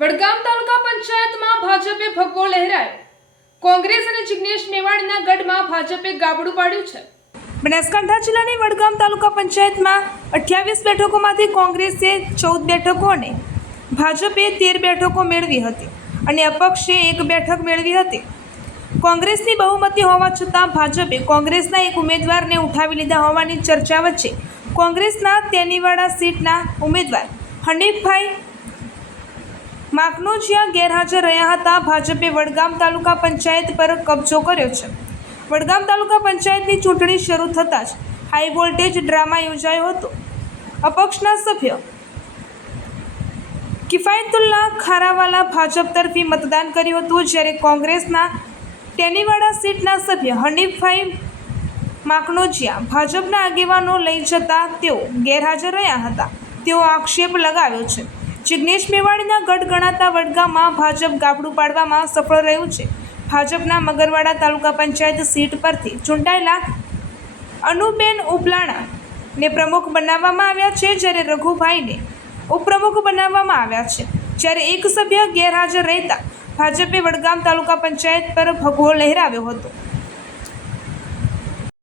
વડગામ તાલુકા પંચાયતમાં ભાજપે ભગવો લહેરાયો. કોંગ્રેસ અને જિગ્નેશ મેવાણીના ગઢમાં ભાજપે ગાબડું પાડ્યું છે. બનાસકાંઠા જિલ્લાની વડગામ તાલુકા પંચાયતમાં 28 બેઠકોમાંથી કોંગ્રેસે 14 બેઠકો અને ભાજપે 13 બેઠકો મેળવી હતી અને અપક્ષે 1 બેઠક મેળવી હતી. કોંગ્રેસની બહુમતી હોવા છતાં ભાજપે કોંગ્રેસના એક ઉમેદવારને ઉઠાવી લીધા હોવાની ચર્ચા વચ્ચે કોંગ્રેસના તેનીવાડા સીટના ઉમેદવાર હનીફભાઈ માકનોજીયા ગેરહાજર રહ્યા હતા. ભાજપે વડગામ તાલુકા પંચાયત પર કબજો કર્યો છે. વડગામ તાલુકા પંચાયતની ચૂંટણી શરૂ થતાં જ હાઈ વોલ્ટેજ ડ્રામા યોજાયો હતો. અપક્ષના સભ્ય કિફાયતુલ્લા ખારાવાલા ભાજપ તરફી મતદાન કર્યું હતું, જ્યારે કોંગ્રેસના તેનીવાડા સીટના સભ્ય હનીફભાઈ માકનોજીયા ભાજપના આગેવાનો લઈ જતા તેઓ ગેરહાજર રહ્યા હતા. તેઓ આક્ષેપ લગાવ્યો છે. જિગ્નેશ મેવાણીના ગઢ ગણાતા વડગામમાં ભાજપ ગાબડું પાડવામાં સફળ રહ્યું છે. ભાજપના મગરવાડા તાલુકા પંચાયત સીટ પરથી ચૂંટાયેલા અનુબેન ઉપલાણાને પ્રમુખ બનાવવામાં આવ્યા છે, જ્યારે રઘુભાઈને ઉપપ્રમુખ બનાવવામાં આવ્યા છે. જ્યારે એક સભ્ય ગેરહાજર રહેતા ભાજપે વડગામ તાલુકા પંચાયત પર ભગવો લહેરાવ્યો હતો.